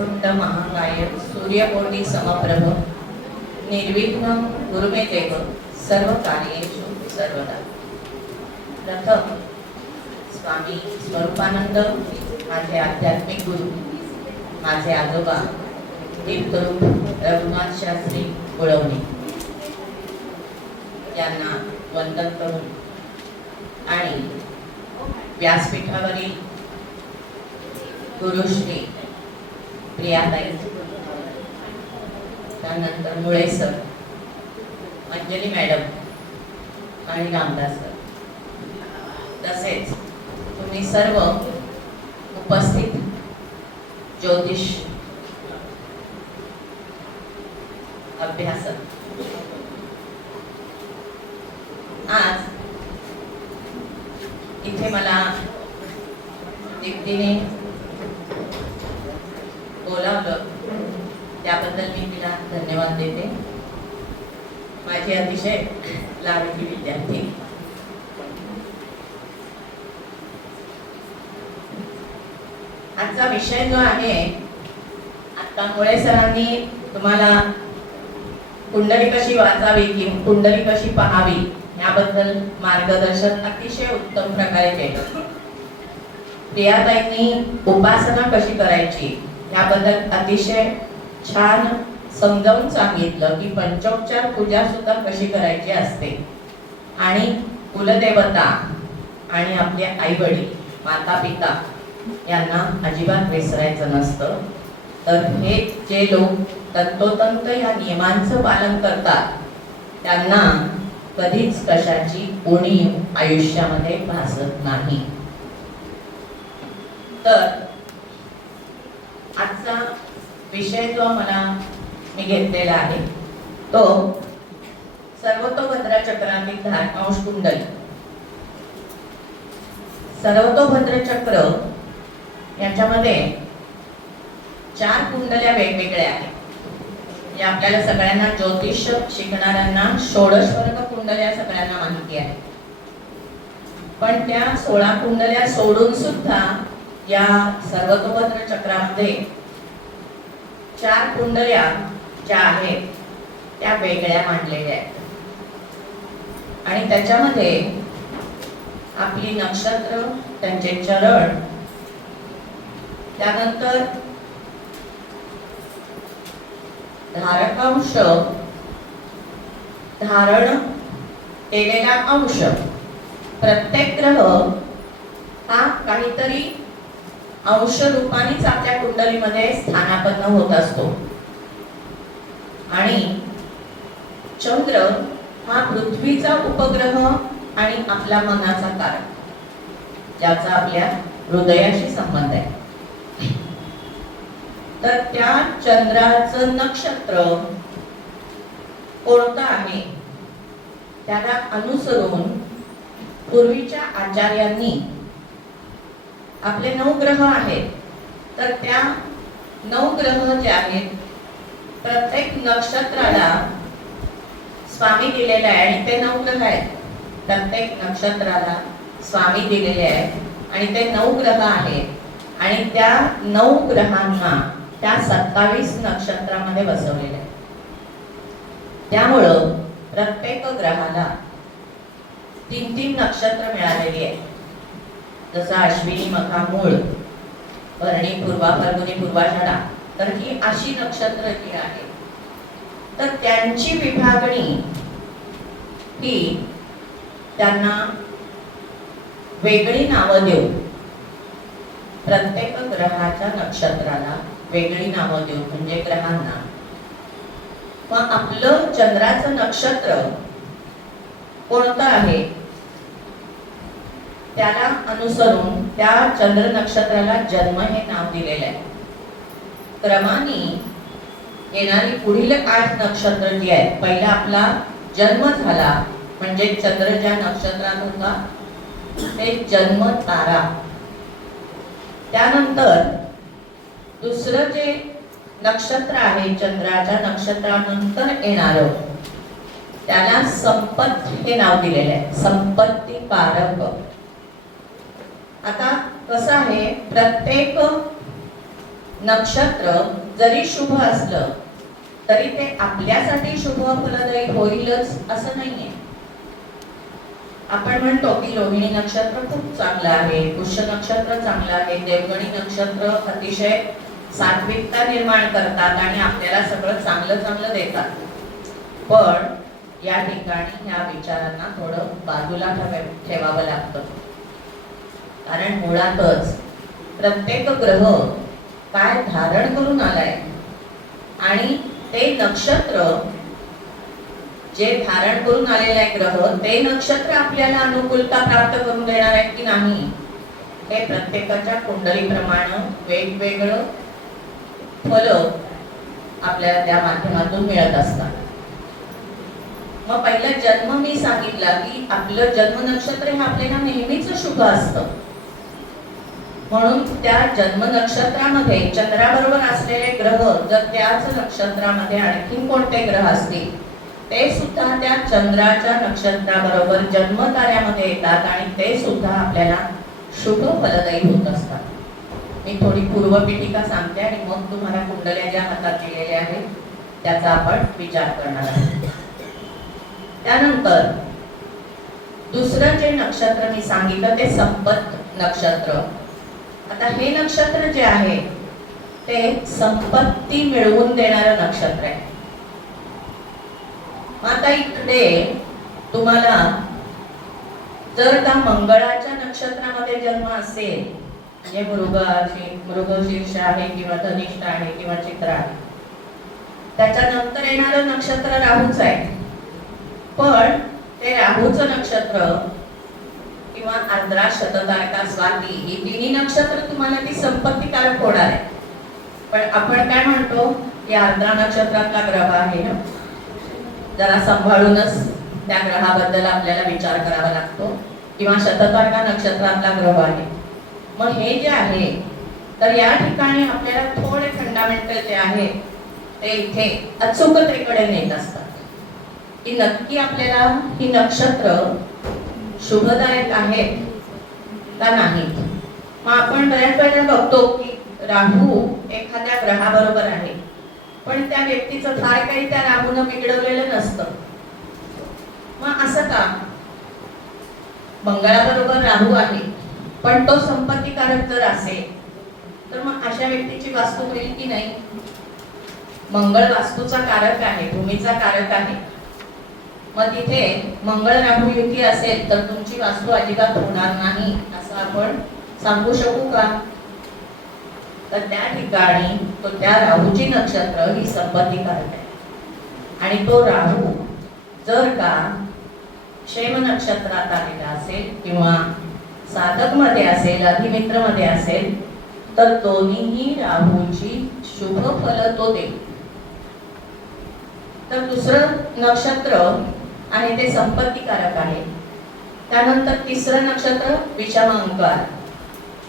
महाकाय सूर्यकोटि समप्रभ निर्विघ्न कुरुमे देव सर्व कार्येषु सर्वदा। प्रथम स्वामी स्वरूपानंद माझे आध्यात्मिक गुरु, माझे आजोबा दीप्तरूप रघुनाथ शास्त्री गुळवणे यांना वंदन करून आणि व्यासपीठावरील गुरुश्री प्रियाताई, त्यानंतर मुळे सर, अंजली मॅडम आणि रामदास सर, तसेच तुम्ही सर्व उपस्थित ज्योतिष अभ्यासक, आज इथे मला दीप्तीने बोलावलं त्याबद्दल मी तिला धन्यवाद देते। माझी अतिशय लाडकी विद्यार्थी। आजचा विषय जो आहे, आता मुळे सरांनी तुम्हाला कुंडली कशी वाचावी किंवा कुंडली कशी पाहावी याबद्दल मार्गदर्शन अतिशय उत्तम प्रकारे केलं। प्रियाताईंनी उपासना कशी करायची याबद्दल अतिशय छान समजावून सांगितलं की पंचोपचार पूजा सुद्धा कशी करायची असते आणि कुलदेवता आणि आपले आई वडील माता पिता यांना अजिबात विसरायचं नसतं। तर हे जे लोक तंतोतंत या नियमांचं पालन करतात त्यांना कधीच कशाची उणीव आयुष्यामध्ये भासत नाही। तर आजचा विषय जो मला मी घेतलेला आहे तो सर्वतोभद्र चक्रातील धारकांश कुंडली। सर्वतोभद्र चक्र याच्यामध्ये 4 कुंडल्या वेगवेगळ्या आहेत। या आपल्याला सगळ्यांना ज्योतिष शिकणाऱ्यांना षोडश वर्ग कुंडल्या सगळ्यांना माहिती आहे, पण त्या 16 कुंडल्या सोडून सुद्धा या सर्वतोभद्र चक्रामध्ये 4 कुंडल्या ज्या आहेत त्या वेगळ्या मांडलेल्या आहेत आणि त्याच्यामध्ये आपली नक्षत्र, त्यांचे चरण, त्यानंतर धारकांश, धारण केलेला अंश, प्रत्येक ग्रह हा काहीतरी अंश रूपानेच आपल्या कुंडलीमध्ये स्थानापन्न होत असतो आणि चंद्र हा पृथ्वीचा उपग्रह आणि आपला मनाचा तारा, ज्याचा आपल्या हृदयाशी संबंध आहे। तर त्या चंद्राचं नक्षत्र कोणतं आहे त्याला अनुसरून पूर्वीच्या आचार्यांनी आपले 9 ग्रह आहेत, तर त्या 9 ग्रह जे आहेत प्रत्येक नक्षत्राला स्वामी दिलेला आहे आणि ते 9 ग्रह आहेत, प्रत्येक नक्षत्राला स्वामी दिलेले आहेत आणि ते 9 ग्रह आहेत आणि त्या 9 ग्रहांना त्या 27 नक्षत्रामध्ये बसवलेले आहे। त्यामुळं प्रत्येक ग्रहाला 3-3 नक्षत्र मिळालेली आहेत, जसं अश्विनी, मखा, मूळ, भरणी, पूर्वा, फाल्गुनी, पूर्वाषाढा, तर ही अशी नक्षत्र जी आहे तर त्यांची विभागणी ही त्यांना वेगळी नावं देऊ, प्रत्येक ग्रहाच्या नक्षत्राला वेगळी नावं देऊ म्हणजे ग्रहांना। मग आपलं चंद्राचं नक्षत्र कोणतं आहे त्याला अनुसरून त्या चंद्र नक्षत्राला जन्म हे नाव दिलेले आहे। क्रमाने येणारी पुढील 8 नक्षत्र जी आहेत, पहिला आपला जन्म झाला म्हणजे चंद्र ज्या नक्षत्रात होता ते जन्म तारा, त्यानंतर दुसरं जे नक्षत्र आहे चंद्राच्या नक्षत्रानंतर येणारं त्याला संपत हे नाव दिलेले आहे, संपत्ती कारक। आता कसं आहे, प्रत्येक नक्षत्र जरी शुभ असलं तरी ते आपल्यासाठी शुभ फलदायी होईलच असं नाहीये. आपण म्हणतो की रोहिणी नक्षत्र खूप चांगलं आहे, पुष्य नक्षत्र चांगलं आहे, देवगणी नक्षत्र अतिशय सात्विकता निर्माण करतात आणि आपल्याला सगळं चांगलं चांगलं देतात. पण या ठिकाणी ह्या विचारांना थोडं बाजूला ठेवावं लागतं. कारण मुळातच प्रत्येक ग्रह काय धारण करून आलाय आणि ते नक्षत्र जे धारण करून आलेले आहे ग्रह, ते नक्षत्र आपल्याला अनुकूलता प्राप्त करून देणार आहे की नाही, हे प्रत्येकाच्या कुंडलीप्रमाणे वेगवेगळं फल आपल्याला त्या माध्यमातून मिळत असतात. मग पहिला जन्म मी सांगितला की आपलं जन्म नक्षत्र हे आपल्याला नेहमीच शुभ असतं. म्हणून त्या जन्म नक्षत्रामध्ये चंद्राबरोबर असलेले ग्रह जर त्याच नक्षत्रामध्ये आणखी कोणते ग्रह असतील ते सुद्धा त्या चंद्राच्या नक्षत्राबरोबर जन्मताऱ्यामध्ये येतात आणि ते सुद्धा आपल्याला शुभ फलदायी होत असतात. मी थोडी पूर्वपीठिका सांगते आणि मग तुम्हाला कुंडल्या ज्या हातात दिलेल्या आहेत त्याचा आपण विचार करणार आहोत. त्यानंतर दुसरं जे नक्षत्र मी सांगितलं ते संपत नक्षत्र. आता हे नक्षत्र जे आहे ते संपत्ती मिळवून देणारं नक्षत्र आहे. आता इकडे तुम्हाला जर का मंगळाच्या नक्षत्रामध्ये जन्म असेल, म्हणजे मृगशीर्ष आहे किंवा धनिष्ठ आहे किंवा चित्रा आहे, त्याच्यानंतर येणारं नक्षत्र राहूच आहे. पण ते राहूचं नक्षत्र किंवा आर्द्रा, शततारका, स्वाती ही तिन्ही नक्षत्र तुम्हाला ती संपत्तीकारक होणार आहे. पण आपण काय म्हणतो की आर्द्रा नक्षत्रातला ग्रह आहे ना, जरा सांभाळूनच त्या ग्रहाबद्दल आपल्याला विचार करावा लागतो, किंवा शततारका नक्षत्रातला ग्रह आहे. मग हे जे आहे तर या ठिकाणी आपल्याला थोडे फंडामेंटल जे आहे ते इथे अचूकतेकडे नेत असतात की नक्की आपल्याला ही नक्षत्र शुभदायक आहेत का नाहीत. मग आपण बऱ्याच वेळेला बघतो की राहू एखाद्या ग्रहाबरोबर आहे पण त्या व्यक्तीचं फार काही त्या राहूनं बिघडवलेलं नसतं. मग असं का? मंगळाबरोबर राहू आहे पण तो संपत्तीकारक जर असेल तर मग अशा व्यक्तीची वास्तू होईल की नाही. मंगळ वास्तूचा कारक आहे, भूमीचा कारक आहे. मग तिथे मंगळ राहू युती असेल तर तुमची वास्तू अजिबात होणार नाही असं आपण सांगू शकू का? तर त्या ठिकाणी तो त्या राहूची नक्षत्र ही संपत्तीकारक आहे. आणि तो राहू जर का क्षेम नक्षत्रात आलेला असेल किंवा साधक मध्ये असेल, अधिमित्र मध्ये असेल तर दोन्हीही राहूची शुभ फल तो देईल. तर दुसरं नक्षत्र आणि ते संपत्तीकारक आहे. त्यानंतर तिसरं नक्षत्र विषम अंकार.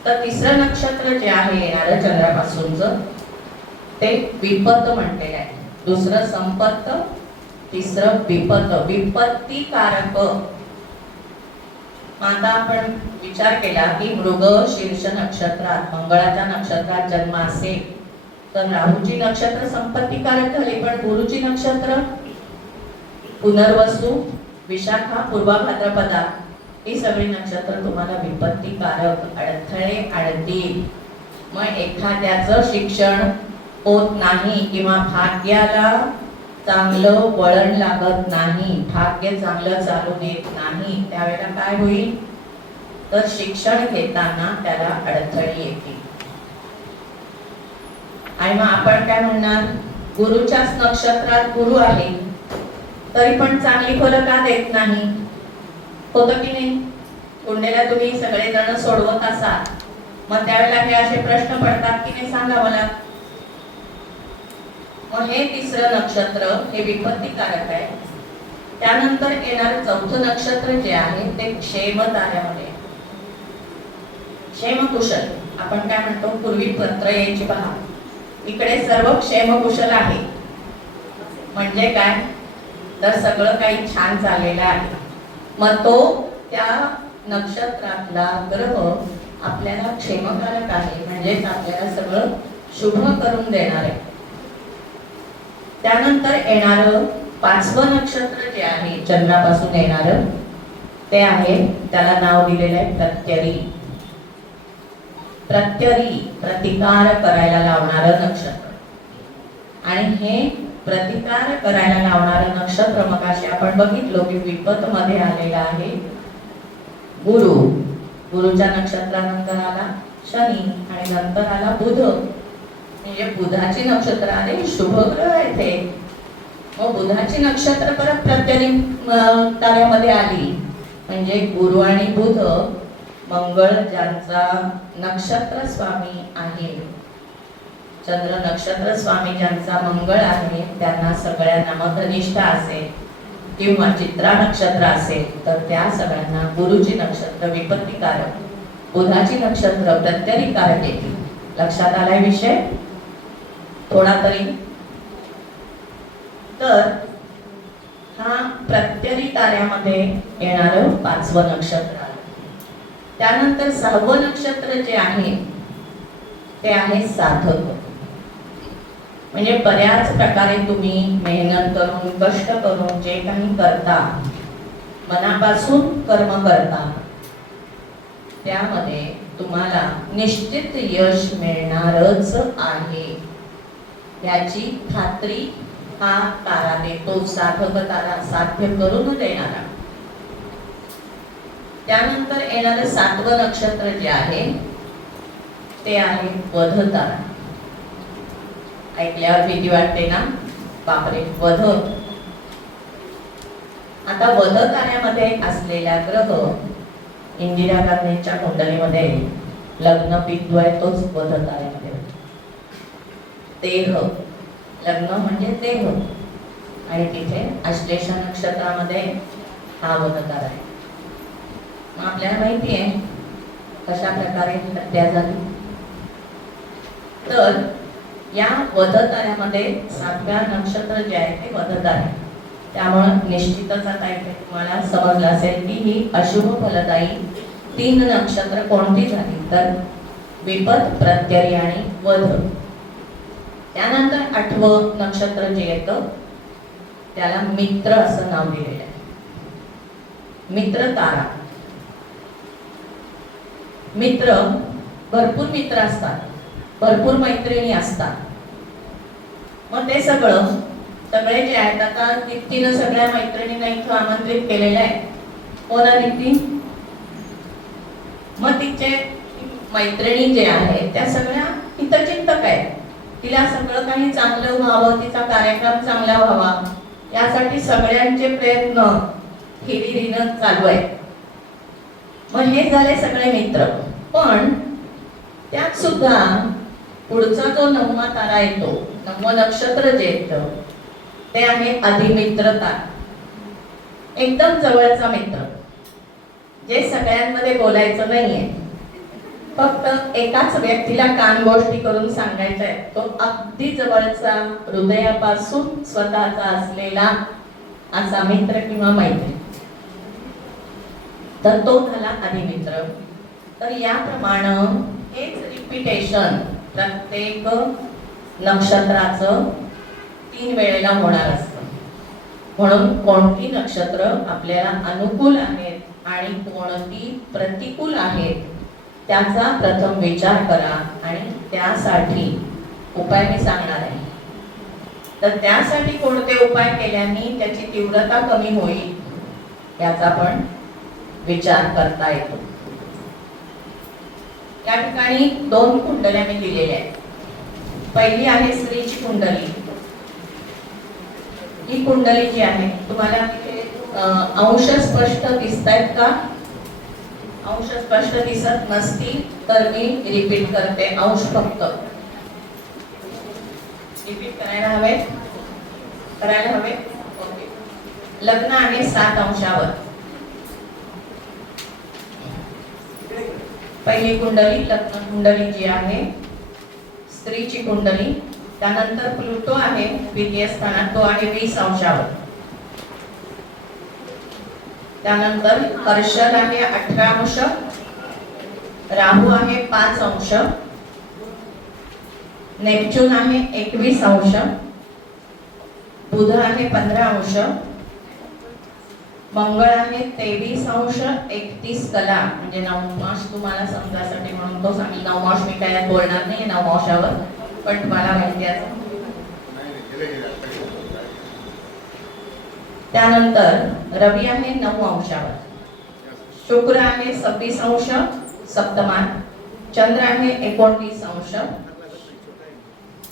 तर तिसरं नक्षत्र जे आहे येणारं चंद्रापासूनचं ते विपत म्हटलेलं आहे. दुसरं संपत्त, तिसरं विपत, विपत्तीकारक. आता आपण विचार केला की मृग शीर्ष नक्षत्रात मंगळाच्या नक्षत्रात जन्म असेल तर राहूची नक्षत्र संपत्तीकारक झाली, पण गुरुची नक्षत्र पुनर्वसू, विशाखा, पूर्वा भाद्रपदा ही सगळी नक्षत्र तुम्हाला विपत्तीकारक अडथळे आणतील. मग एखाद्याचं शिक्षण होत नाही किंवा भाग्याला चांगलं वळण लागत नाही, भाग्य चांगलं चालू देत नाही, त्यावेळेला काय होईल तर शिक्षण घेताना त्याला अडथळे येतील. आणि मग आपण काय म्हणणार, गुरुच्याच नक्षत्रात गुरु आहे तरी पण चांगली फलं का देत नाही. होतं की नाही? कुंडलीला तुम्ही सगळे जण सोडवत असाल मग त्यावेळेला हे असे प्रश्न पडतात की नाही, सांगा मला. मग हे तिसरं नक्षत्र हे विपत्तीकारक आहे. त्यानंतर येणारं चौथं नक्षत्र जे आहे ते क्षेम ताऱ्यामध्ये, क्षेमकुशल. आपण काय म्हणतो, पूर्वी पत्र यायची पहा, इकडे सर्व क्षेमकुशल आहे. म्हणजे काय तर सगळं काही छान चाललेलं आहे. मग तो त्या नक्षत्रातला ग्रह आपल्याला क्षेमकारक आहे, म्हणजेच आपल्याला सगळं शुभ करून देणार आहे. त्यानंतर येणारं 5वं नक्षत्र जे आहे चंद्रापासून येणारं ते आहे, त्याला नाव दिलेलं आहे प्रत्यरी. प्रत्यरी प्रतिकार करायला लावणारं नक्षत्र. आणि हे प्रतिकार करायला लावणारं नक्षत्र मगाशी आपण बघितलो की विपत मध्ये आलेलं आहे गुरु. गुरुच्या नक्षत्रानंतर आला शनी आणि नंतर आला बुध. म्हणजे बुधाची नक्षत्र आले, शुभ ग्रह आहे ते. मग बुधाची नक्षत्र परत प्रत्यरी ताऱ्यामध्ये आली. म्हणजे गुरु आणि बुध, मंगळ ज्यांचा नक्षत्र स्वामी आहे, चंद्र नक्षत्र स्वामी ज्यांचा मंगळ आहे, त्यांना सगळ्यांना मग धनिष्ठा असेल किंवा चित्रा नक्षत्र असेल तर त्या सगळ्यांना गुरुची नक्षत्र विपत्तिकारक, बुधाची नक्षत्र प्रत्यरिकारक येतील. लक्षात आलाय विषय थोडा तरी? तर हा प्रत्यरी ताऱ्यामध्ये येणारं 5वं नक्षत्र आलं. त्यानंतर 6वं नक्षत्र जे आहे ते आहे साधक. म्हणजे बऱ्याच प्रकारे तुम्ही मेहनत करून कष्ट करून जे काही करता, मनापासून कर्म करता, त्यामध्ये तुम्हाला निश्चित यश मिळणारच आहे याची खात्री हा तारा देतो. साधक तारा साध्य करून देणारा. त्यानंतर येणारं 7वं नक्षत्र जे आहे ते आहे वध तारा. ऐकल्यावर भीती वाटते ना, बापरे वध. आता वध ताऱ्यामध्ये असलेला ग्रह इंदिरा गांधींच्या कुंडलीमध्ये लग्न पितू आहे, तोच वध ताऱ्यामध्ये. देह, लग्न म्हणजे देह, आणि तिथे आश्लेषा नक्षत्रामध्ये हा वध तारा आहे. मग आपल्याला माहिती आहे कशा प्रकारे हत्या झाली. तर या वध ताऱ्यामध्ये 7व्या नक्षत्र जे आहे ते वध तारा. त्यामुळे निश्चितच आता इथे तुम्हाला समजलं असेल की ही अशुभ फलदायी 3 नक्षत्र कोणती झाली तर विपत, प्रत्यरी आणि वध. त्यानंतर 8वं नक्षत्र जे येतं त्याला मित्र असं नाव दिलेलं आहे. मित्र तारा. मित्र, भरपूर मित्र असतात, भरपूर मैत्रिणी असतात. मग ते सगळे जे आहेत, आता दीप्तीनं सगळ्या मैत्रिणींना इथं आमंत्रित केलेलं आहे. हो ना दीप्ती? मग तिचे मैत्रिणी जे आहेत त्या सगळ्या हितचिंतक आहेत. तिला सगळं काही चांगलं व्हावं, तिचा कार्यक्रम चांगला व्हावा यासाठी सगळ्यांचे प्रयत्न हिरिरीनं चालू आहेत. मग हे झाले सगळे मित्र. पण त्यात सुद्धा पुढचा जो 9वा तारा येतो, 9वं नक्षत्र जे येतं ते आहे अधिमित्रता. एकदम जवळचा मित्र, जे सगळ्यांमध्ये बोलायचं नाहीये, फक्त एकाच व्यक्तीला कान गोष्टी करून सांगायचं आहे, तो अगदी जवळचा, हृदयापासून स्वतःचा असलेला असा मित्र किंवा मैत्री, तर तो झाला अधिमित्र. तर याप्रमाणे हेच रिपिटेशन प्रत्येक नक्षत्राचं 3 वेळेला होणार असतं. म्हणून कोणती नक्षत्र आपल्याला अनुकूल आहेत आणि कोणती प्रतिकूल आहेत त्याचा प्रथम विचार करा आणि त्यासाठी उपाय मी सांगणार आहे. तर त्यासाठी कोणते उपाय केल्याने त्याची तीव्रता कमी होईल याचा पण विचार करता येतो. या ठिकाणी 2 कुंडल्या मी दिलेल्या आहेत. पहिली आहे स्त्रीची कुंडली. ही कुंडली जी आहे तुम्हाला तिथे अंश स्पष्ट दिसतायत का? अंश स्पष्ट दिसत नसतील तर मी रिपीट करते. अंश फक्त रिपीट करायला हवे. ओके. लग्न आहे 7 अंशावर. पहिली कुंडली लग्न कुंडली जी आहे स्त्रीची कुंडली. त्यानंतर प्लुटो आहे द्वितीय स्थानात, तो आहे 20 अंशावर. त्यानंतर हर्षल आहे 18 अंश. राहू आहे 5 अंश. नेपच्यून आहे 21 अंश, बुध आहे 15 अंश, मंगळ आहे 23 अंश 31 कला, म्हणजे नवमाश तुम्हाला समजासाठी म्हणून तो सांगितलं. नवमाश मी काय बोलणार नाही नवमाशावर, पण तुम्हाला माहिती आहे. त्यानंतर रवी आहे 9 अंशावर, शुक्र आहे 26 अंश सप्तमान, चंद्र आहे 29 अंश,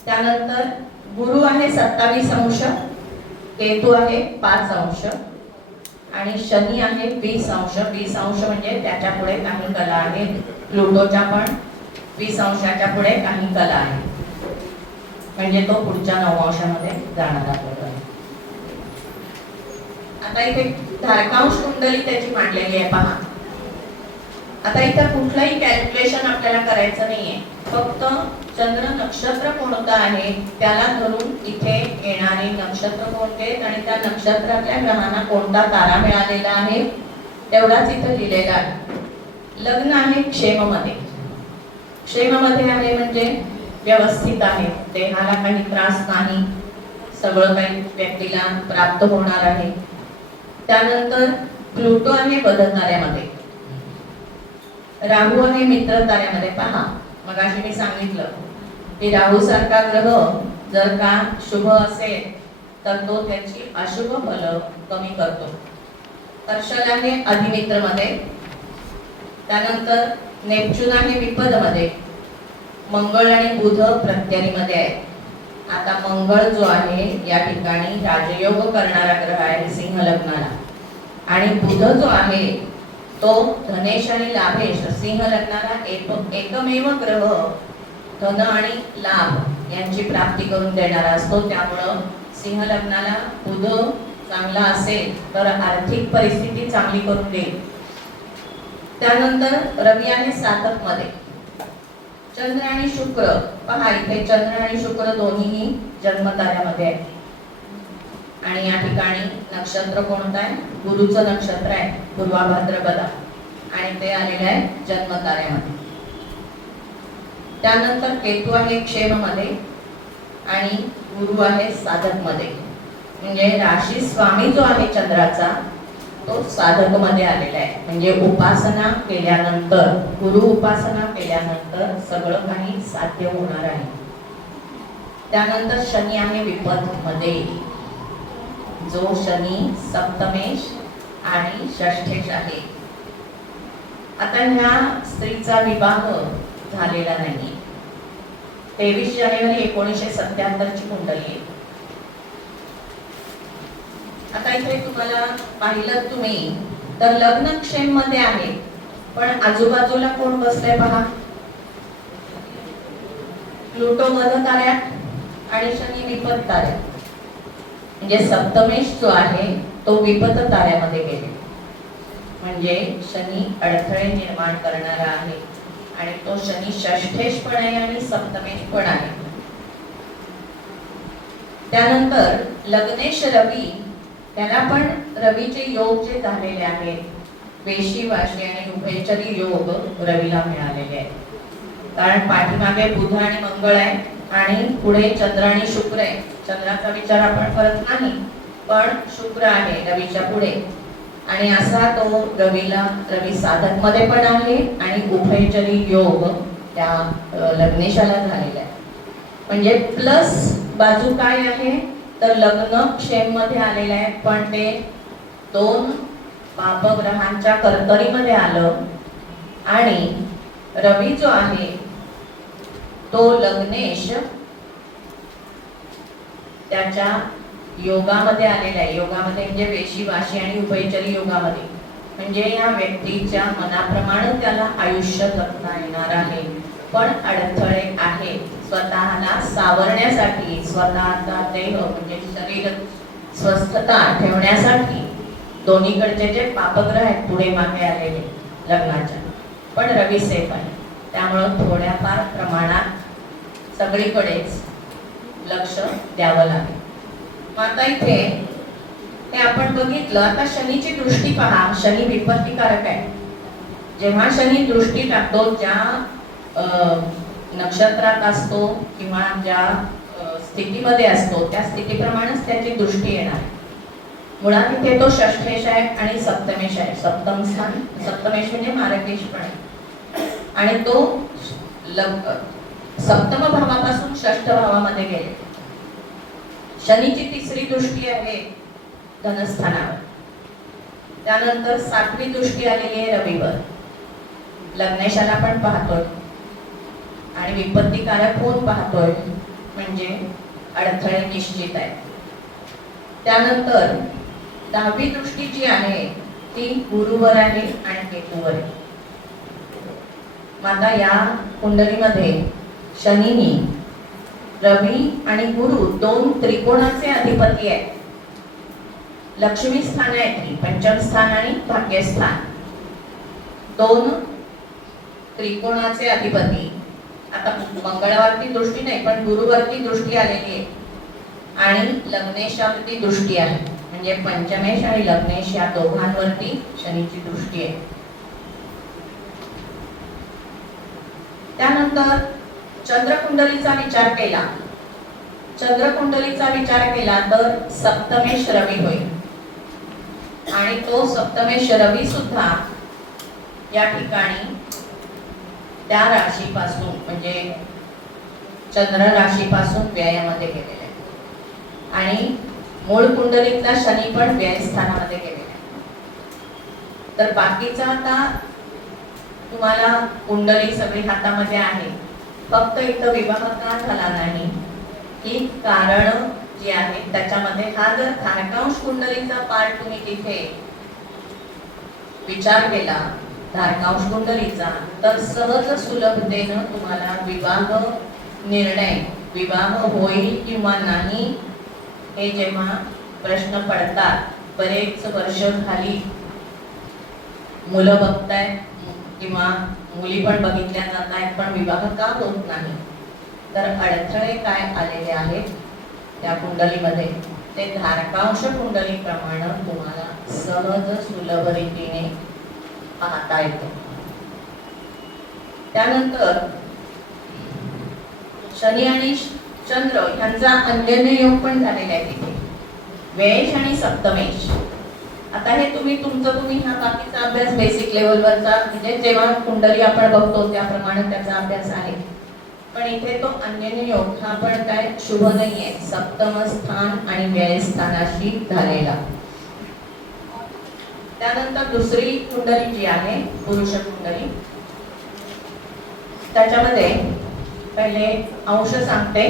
त्यानंतर गुरु आहे 27 अंश, केतू आहे 5 अंश आणि शनी आहे 20 अंश. 20 अंश म्हणजे त्याच्या पुढे काही कला आहे. प्लुटोच्या पण 20 अंशाच्या पुढे काही कला आहे, म्हणजे तो पुढच्या 9 अंशामध्ये जाणार आहे. आता इथे धारकांश कुंडली त्याची मांडलेली आहे पहा. आता इथे कुठलंही कॅल्क्युलेशन आपल्याला करायचं नाहीये, फक्त चंद्र नक्षत्र कोणतं आहे त्याला धरून इथे येणारे नक्षत्र कोणते आहेत आणि त्या नक्षत्रातल्या ग्रहांना कोणता तारा मिळालेला आहे तेवढाच इथे लिहिलेला आहे. लग्न आहे क्षेममध्ये. क्षेममध्ये आहे म्हणजे व्यवस्थित आहे, देहाला काही त्रास नाही, सगळं काही व्यक्तीला प्राप्त होणार आहे. त्यानंतर प्लुटो आहे बध ताऱ्यामध्ये, राहू आहे मित्र ताऱ्यामध्ये. पहा मगाशी मी सांगितलं की राहू सारखा ग्रह जर का शुभ असेल तर तो त्याची अशुभ फल कमी करतो. हर्षल आहे अधिमित्र मध्ये, त्यानंतर नेपच्यून आहे विपद मध्ये, मंगळ आणि बुध प्रत्यरी मध्ये आहे. आता मंगळ जो आहे या ठिकाणी राजयोग करणारा ग्रह आहे सिंह लग्नाला, आणि बुध जो आहे तो धनेश आणि लाभेश सिंह लग्नाला एकमेव ग्रह धन आणि लाभ यांची प्राप्ती करून देणारा असतो. त्यामुळं सिंह लग्नाला बुध चांगला असेल तर आर्थिक परिस्थिती चांगली करून देईल. त्यानंतर रवी आहे सातक मध्ये, चंद्र आणि शुक्र. पहा इथे चंद्र आणि शुक्र दोन्हीही जन्मताऱ्यामध्ये आहे आणि या ठिकाणी नक्षत्र कोणतं आहे? गुरुचं नक्षत्र आहे, पूर्वा भाद्रपदा, आणि ते आलेले आहे जन्मताऱ्यामध्ये. त्यानंतर केतू आहे क्षेम मध्ये आणि गुरु आहे साधक मध्ये, म्हणजे राशी स्वामी जो आहे चंद्राचा तो साधक मध्ये आलेला आहे. म्हणजे उपासना केल्यानंतर, गुरु उपासना केल्यानंतर सगळं काही साध्य होणार आहे. त्यानंतर शनी आहे विपद मध्ये, जो शनी सप्तमेश आणि षष्ठेश आहे. आता ह्या स्त्रीचा विवाह झालेला नाही. 23 जानेवारी 1977 ची कुंडली आहे. आता इथे तुम्हाला पाहिलं तुम्ही तर लग्न क्षेम मध्ये आहे, पण आजूबाजूला कोण बसलंय पहा, प्लुटो मध ताऱ्यात आणि शनी विपद ताऱ्यात. म्हणजे सप्तमेश जो आहे तो विपद ताऱ्यामध्ये गेले, म्हणजे शनी अडथळे निर्माण करणारा आहे आणि तो शनी षष्ठेश पण आहे आणि सप्तमेश पण आहे. त्यानंतर लग्नेश रवी, त्याला पण रवीचे योग जे झालेले आहेत, वेशी वाशी आणि उभयचरी योग रवीला मिळालेले आहेत. कारण पाठीमागे बुध आणि मंगळ आहे आणि पुढे चंद्र आणि शुक्र आहे. चंद्राचा विचार आपण करत नाही, पण शुक्र आहे रवीच्या पुढे, आणि असा तो रवी साधक मध्ये पण आहे आणि उभयचरी योग त्या लग्नेशाला झालेला आहे. म्हणजे प्लस बाजू काय आहे तर लग्न क्षेम मध्ये आलेलं आहे, पण ते 2 पापग्रहांच्या कर्तरीमध्ये आलं आणि रवी जो आहे तो लग्नेश त्याच्या योगामध्ये आलेला आहे. योगामध्ये म्हणजे वेशी वाशी आणि उभयचरी योगामध्ये, म्हणजे या व्यक्तीच्या मनाप्रमाणे त्याला आयुष्य जगता येणार आहे. पण अडथळे आहेत स्वतःला सावरण्यासाठी, स्वतःचा देह म्हणजे शरीर स्वस्थता ठेवण्यासाठी. दोन्हीकडचे जे पापग्रह आहेत पुढे मागे आलेले लग्नाच्या, पण रवी सेफ आहे, त्यामुळं थोड्याफार प्रमाणात सगळीकडेच लक्ष द्यावं लागेल. आता इथे हे आपण बघितलं. आता शनीची दृष्टी पहा, शनी विपत्तिकारक आहे. जेव्हा शनी दृष्टी टाकतो ज्या नक्षत्रात असतो किंवा ज्या स्थितीमध्ये असतो त्या स्थितीप्रमाणेच त्याची दृष्टी येणार. मुळात इथे तो षष्ठेश आहे आणि सप्तमेश आहे. सप्तम स्थान, सप्तमेश म्हणजे मार्गेश पण आहे, आणि तो सप्तम भावापासून षष्ठ भावामध्ये गेले. शनीची तिसरी दृष्टी आहे धनस्थानावर. त्यानंतर 7वी दृष्टी आलेली आहे रवीवर. लग्नेशाला पण पाहतोय आणि विपत्तिकारक होऊन पाहतोय, म्हणजे अडथळे निश्चित आहेत. त्यानंतर 10वी दृष्टी जी आहे ती गुरुवर आहे आणि केतूवर आहे. आता या कुंडलीमध्ये शनीनी रवी आणि गुरु 2 त्रिकोणाचे अधिपती आहेत. लक्ष्मी स्थान आहे, पंचम स्थान आणि भाग्यस्थान, 2 त्रिकोणाचे अधिपती. आता मंगळवारची दृष्टी नाही पण गुरुवरती दृष्टी आलेली आहे आणि लग्नेशावरती दृष्टी आहे, म्हणजे पंचमेश आणि लग्नेश या दोघांवरती शनीची दृष्टी आहे. त्यानंतर चंद्रकुंडलीचा विचार केला, चंद्रकुंडलीचा विचार केला तर सप्तमेश रवी होईल, आणि तो सप्तमेश रवी सुद्धा या ठिकाणी त्या राशीपासून म्हणजे चंद्र राशीपासून व्ययामध्ये गेलेला आहे, आणि मूळ कुंडलीतला शनी पण व्यय स्थानामध्ये गेलेला आहे. तर बाकीचा आता तुम्हाला कुंडली सगळी हातामध्ये आहे, फक्त इथं विवाह का झाला नाही ही कारण जी आहे त्याच्यामध्ये हा जर धारकांश कुंडलीचा पार्ट तुम्ही तिथे विचार केला धारकांश कुंडलीचा, तर सहज सुलभतेनं तुम्हाला विवाह निर्णय, विवाह होईल किंवा नाही हे जेव्हा प्रश्न पडतात, बरेच वर्ष झाली मुलं बघतायत किंवा मुली पण बघितल्या जात आहेत पण विवाह का होत नाही, तर अडथळे काय आलेले आहेत त्या कुंडलीमध्ये ते धारकांश कुंडलीप्रमाणे तुम्हाला सहज सुलभ रीतीने पाहता येते. त्यानंतर शनी आणि चंद्र यांचा अन्योन्य योग पण झालेला आहे तिथे, व्ययेश आणि सप्तमेश. आता हे तुम्ही हा बाकीचा अभ्यास बेसिक लेवलवरचा म्हणजे जेव्हा कुंडली आपण बघतो त्याप्रमाणे त्याचा अभ्यास आहे, पण इथे तो अन्योन्य योग हा पण काय शुभ नाहीये, सप्तम स्थान आणि व्यय स्थानाशी झालेला. त्यानंतर दुसरी कुंडली जी आहे पुरुष कुंडली, त्याच्यामध्ये पहिले अंश सांगते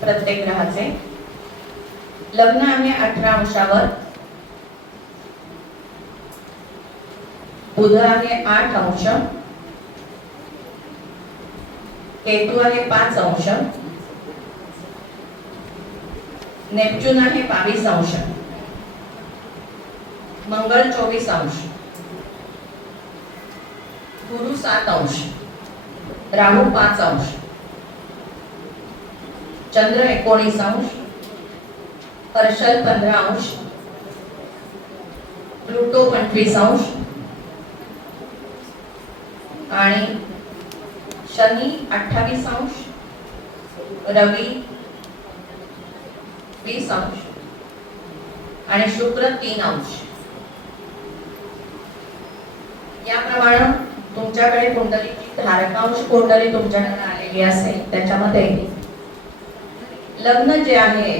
प्रत्येक ग्रहाचे. लग्न आहे 18 अंशावर, बुध आहे 8 अंश, केतू आहे 5 अंश, नेपच्यून आहे 22 अंश, मंगळ 24 अंश, गुरु 7 अंश, राहू 5 अंश, चंद्र 19 अंश, हर्षल 15 अंश, प्लुटो 25 अंश, आणि शनी 28 अंश, रवी 20 अंश आणि शुक्र 3 अंश. याप्रमाणे तुमच्याकडे कुंडलीची धारकांश कुंडली तुमच्याकडे आलेली असेल, त्याच्यामध्ये लग्न जे आहे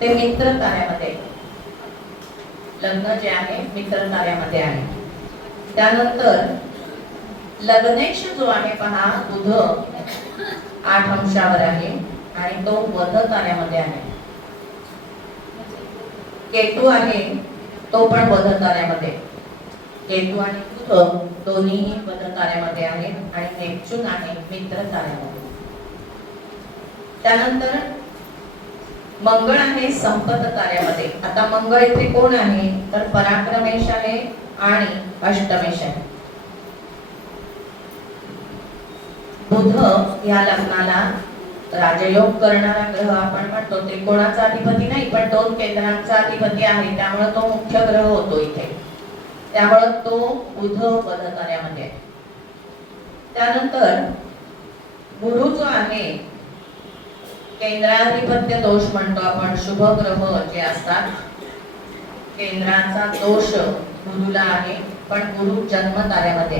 ते मित्र ताऱ्यामध्ये, लग्न जे आहे मित्र ताऱ्यामध्ये आहे. त्यानंतर लग्नेश जो आहे पहा बुध 8 अंशावर आहे आणि तो वध ताऱ्यामध्ये आहे. केतू आहे तो पण वध ताऱ्यामध्ये, केतू आणि बुध दोन्ही वध ताऱ्यामध्ये आहेत, आणि नेपच्यून आहे मित्र ताऱ्यामध्ये. त्यानंतर मंगळ आहे संपत ताऱ्यामध्ये. आता मंगळ इथे कोण आहे तर पराक्रमेश आहे आणि अष्टमेश आहे. बुध या लग्नाला राजयोग करणारा ग्रह आपण म्हणतो, त्रिकोणाचा अधिपती नाही पण 2 केंद्रांचा अधिपती आहे, त्यामुळे तो मुख्य ग्रह होतो इथे, त्यामुळे तो बुध वध ताऱ्यामध्ये आहे. त्यानंतर गुरु जो आहे, केंद्राधिपत्य दोष म्हणतो आपण, शुभ ग्रह जे असतात केंद्राचा दोष गुरुला आहे, पण गुरु जन्म ताऱ्यामध्ये.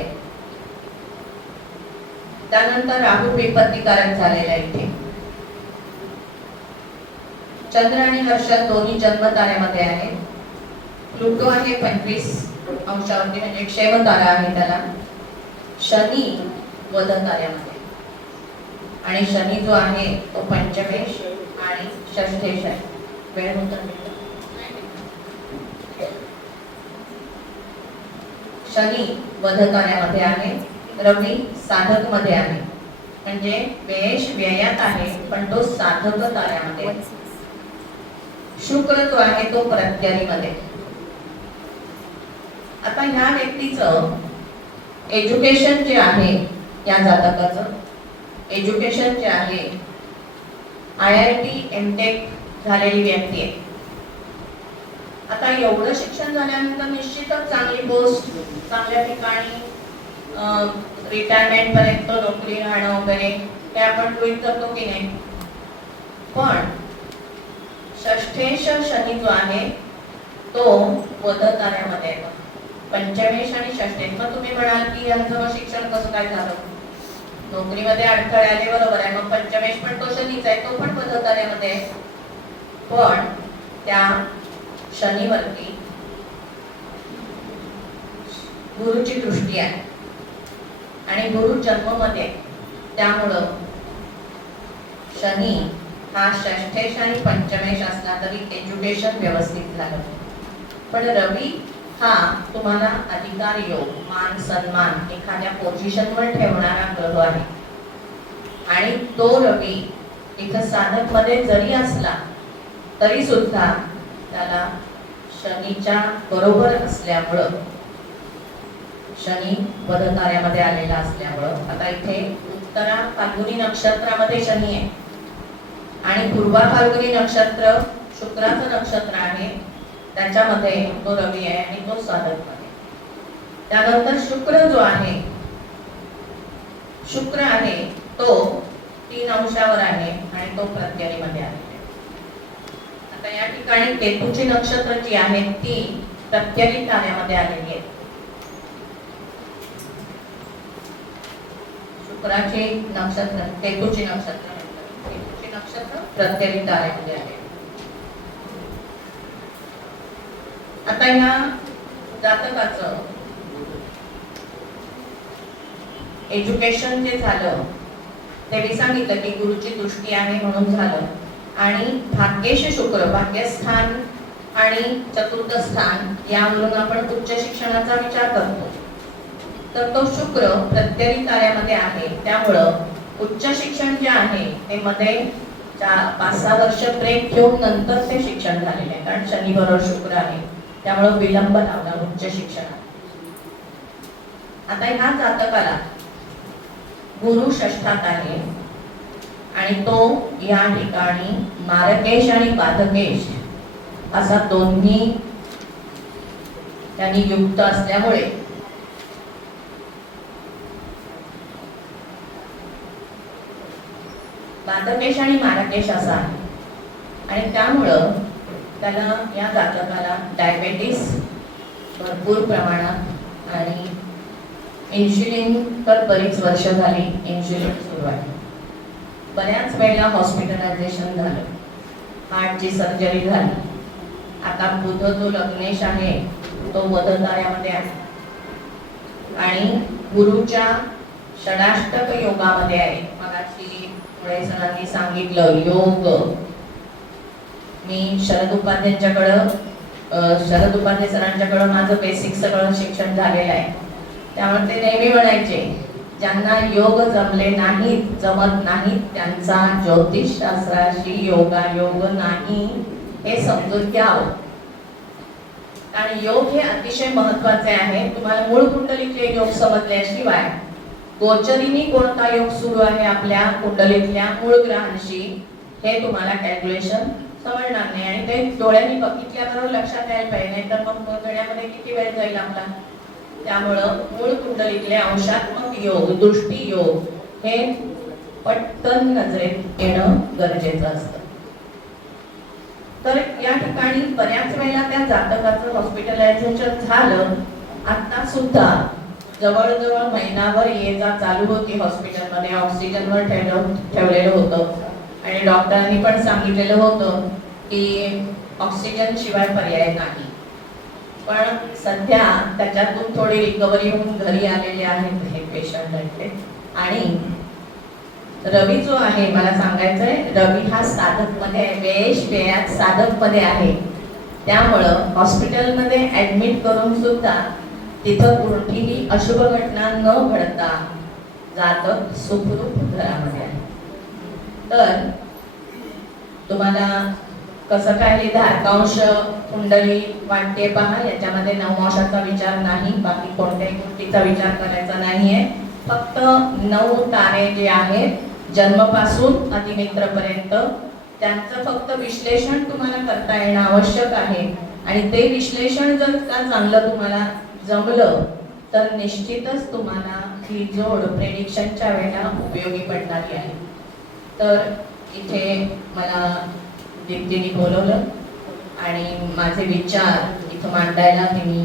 त्यानंतर राहू विपत्तिकारक झालेला इथे. चंद्र आणि हर्षद दोन्ही जन्म ताऱ्यामध्ये आहे. प्लुटो आहे 25 अंशावरती, म्हणजे क्षेम तारा आहे त्याला. शनी वध ताऱ्यामध्ये, आणि शनी जो आहे तो पंचमेश आणि षष्ठेश आहे. वेळ होता शनी वध ताऱ्यामध्ये आहे. रवी साधक मध्ये आहे, म्हणजे मेष व्ययात आहे पण तो साधक ताऱ्यामध्ये. शुक्र जो आहे तो प्रत्यरी मध्ये. आता ह्या व्यक्तीचं एज्युकेशन जे आहे, या जातकाचं एज्युकेशन जे आहे, IIT MTech झालेली व्यक्ती आहे. आता एवढं शिक्षण झाल्यानंतर निश्चितच चांगली पोस्ट, चांगल्या ठिकाणी रिटायरमेंट पर्यंत नोकरी राहणं वगैरे हे आपण गृहीत करतो की नाही. पण षष्ठेश शनी जो आहे तो वध ताऱ्यामध्ये आहे. पंचमेश आणि षष्ठेश. मग तुम्ही म्हणाल की यांचं शिक्षण कसं काय झालं, नोकरीमध्ये अडथळे आले, बरोबर आहे. मग पंचमेश पण तो शनीच आहे, तो पण वध ताऱ्यामध्ये आहे. पण त्या शनीवरती गुरुची दृष्टी आहे आणि गुरु जन्ममध्ये, त्यामुळं शनी हा षष्ठेश आणि पंचमेश असला तरी एज्युकेशन व्यवस्थित झालं. पण रवी हा तुम्हाला अधिकार योग, मान सन्मान, एखाद्या पोझिशनवर ठेवणारा ग्रह आहे. आणि तो रवी इथं साधक मध्ये जरी असला तरी सुद्धा त्याला शनीच्या बरोबर असल्यामुळं, शनी वध ताऱ्यामध्ये आलेला असल्यामुळं, आता इथे उत्तरा फाल्गुनी नक्षत्रामध्ये शनी आहे आणि पूर्वा फाल्गुनी नक्षत्र शुक्राचं नक्षत्र आहे, त्याच्यामध्ये तो रवी आहे आणि तो साधक मध्ये. त्यानंतर शुक्र जो आहे, शुक्र आहे तो 3 अंशावर आहे आणि तो प्रत्यरी मध्ये आहे. आता या ठिकाणी केतूची नक्षत्र जी आहेत ती प्रत्यरी ताऱ्यामध्ये आलेली आहे. शुक्राचे नक्षत्र, केतूचे नक्षत्र, केतूचे नक्षत्र प्रत्यरी ताऱ्यामध्ये आहे. आता ह्या जातकाचं एज्युकेशन जे झालं ते मी सांगितलं की गुरुची दृष्टी आहे म्हणून झालं. आणि भाग्येश शुक्र, भाग्यस्थान आणि चतुर्थ स्थान यावरून आपण उच्च शिक्षणाचा विचार करतो. तर तो शुक्र प्रत्यरी ताऱ्यामध्ये आहे, त्यामुळं उच्च शिक्षण जे आहे ते मध्ये 5-6 वर्ष ब्रेक घेऊन नंतर ते शिक्षण झालेले आहे. कारण शनी बरोबर शुक्र आहे, त्यामुळं विलंब लावला उच्च शिक्षणात. आता ह्या जातकाला गुरु षष्ठात आहे आणि तो या ठिकाणी मारकेश आणि बाधकेश असा दोन्ही त्यांनी युक्त असल्यामुळे बाधकेश आणि मारकेश असा आहे. आणि त्यामुळं त्याला, या जातकाला डायबेटीस भरपूर प्रमाणात, आणि इन्शुलिन तर बरीच वर्ष झाली इन्शुलिन सुरू आहे. बऱ्याच वेळेला हॉस्पिटलायझेशन झालं, हार्टची सर्जरी झाली. आता बुध जो लग्नेश आहे तो वध ताऱ्यामध्ये आहे आणि गुरुच्या षडाष्टक योगामध्ये आहे. मगाशी मुळे सरांनी सांगितलं योग. मी शरद उपाध्याय सरांच्याकडं माझं बेसिक सगळं शिक्षण झालेलं आहे. त्यामुळे ते नेहमी म्हणायचे, ज्यांना योग जमले नाहीत, जमत नाहीत, त्यांचा ज्योतिषशास्त्राशी योगायोग नाही हे समजून घ्यावं. आणि योग हे अतिशय महत्वाचे आहे. तुम्हाला मूळ कुंडलीतले योग समजल्याशिवाय गोचरीनी कोणता योग सुरू आहे आपल्या कुंडलीतल्या मूळ ग्रहांशी हे तुम्हाला कॅल्क्युलेशन समजणार नाही. आणि ते डोळ्यांनी बघितल्याबरोबर लक्षात यायला पाहिजे, नाही तर मग मोजण्यामध्ये किती वेळ जाईल आपला. त्यामुळं मूळ कुंडलीतले अंशात्मक योग, दृष्टी योग हे पटकन नजरेत येणं गरजेचं असतं. तर या ठिकाणी बऱ्याच वेळेला त्या जातकाचं हॉस्पिटलायझेशन झालं. आता सुद्धा जवळजवळ महिनाभर ये जा चालू होती हॉस्पिटलमध्ये. ऑक्सिजनवर ठेवलेलं होतं आणि डॉक्टरांनी पण सांगितलेलं होतं की ऑक्सिजन शिवाय पर्याय नाही. पण सध्या त्याच्यातून थोडी रिकव्हरी होऊन घरी आलेले आहेत हे पेशंट आहेत. आणि रवी जो आहे, मला सांगायचंय, रवी हा साधकमध्ये आहे, वेश वेळात साधकमध्ये आहे. त्यामुळं हॉस्पिटलमध्ये ऍडमिट करून सुद्धा तिथं कोणतीही अशुभ घटना न घडता जातक सुखरूप घरामध्ये आहे. तर तुम्हाला कसं काय हे धारकांश कुंडली वाटते पहा. याच्यामध्ये नवमाशाचा विचार नाही, बाकी कोणत्याही गोष्टीचा विचार करायचा नाहीये. फक्त 9 तारे जे आहेत जन्मपासून अतिमित्रपर्यंत त्यांचं फक्त विश्लेषण तुम्हाला करता येणं आवश्यक आहे. आणि ते विश्लेषण जर का चांगलं तुम्हाला जमलं तर निश्चितच तुम्हाला ही जोड प्रेडिक्शनच्या वेळेला उपयोगी पडणारी आहे. तर इथे मला दीप्तीने बोलवलं आणि माझे विचार इथं मांडायला तिने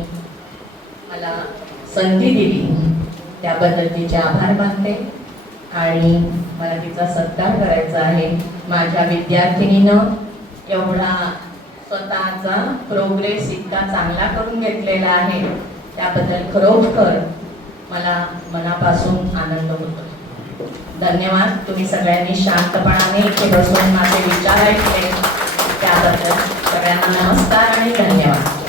मला संधी दिली, त्याबद्दल तिचे आभार मानते. आणि मला तिचा सत्कार करायचा आहे. माझ्या विद्यार्थिनीनं एवढा स्वतःचा प्रोग्रेस इतका चांगला करून घेतलेला आहे, त्याबद्दल खरोखर मला मनापासून आनंद होतो. धन्यवाद. तुम्ही सगळ्यांनी शांतपणाने इथे बसून माझे विचार ऐकले त्याबद्दल सगळ्यांना नमस्कार आणि धन्यवाद.